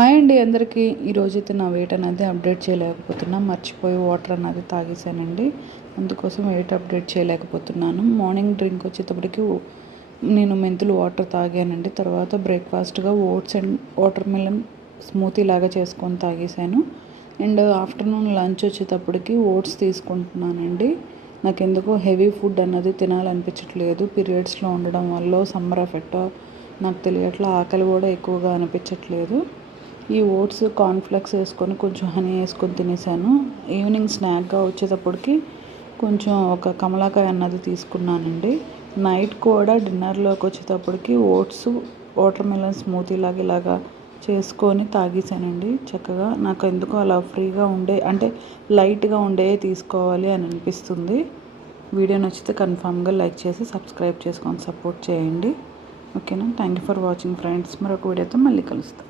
Hi అండి అందరికీ. ఈరోజైతే నా వెయిట్ అనేది అప్డేట్ చేయలేకపోతున్నా, మర్చిపోయి వాటర్ అనేది తాగేసానండి. అందుకోసం వెయిట్ అప్డేట్ చేయలేకపోతున్నాను. మార్నింగ్ డ్రింక్ వచ్చేటప్పటికి నేను మెంతులు వాటర్ తాగానండి. తర్వాత బ్రేక్ఫాస్ట్గా oats and watermelon smoothie లాగా చేసుకొని తాగేసాను. అండ్ ఆఫ్టర్నూన్ లంచ్ వచ్చేటప్పటికి ఓట్స్ తీసుకుంటున్నానండి. నాకు ఎందుకో హెవీ ఫుడ్ అన్నది తినాలనిపించట్లేదు. పీరియడ్స్లో ఉండడం వల్ల సమ్మర్ ఎఫెక్ట్ నాకు తెలియట్లా, ఆకలి కూడా ఎక్కువగా అనిపించట్లేదు. ఈ ఓట్స్ కార్న్ఫ్లెక్స్ వేసుకొని కొంచెం హనీ వేసుకొని తినేసాను. ఈవినింగ్ స్నాక్గా వచ్చేటప్పటికి కొంచెం ఒక కమలాకాయ అన్నది తీసుకున్నానండి. నైట్ కూడా డిన్నర్లోకి వచ్చేటప్పటికి ఓట్స్ వాటర్ మిలన్ స్మూతీ ఇలాగా చేసుకొని తాగేసానండి. చక్కగా నాకు ఎందుకో అలా ఫ్రీగా ఉండే అంటే లైట్గా ఉండే తీసుకోవాలి అని అనిపిస్తుంది. వీడియో నచ్చితే కన్ఫామ్గా లైక్ చేసి సబ్స్క్రైబ్ చేసుకొని సపోర్ట్ చేయండి. ఓకేనా? Thank you for watching friends. మరొక వీడియోతో మళ్ళీ కలుస్తాం.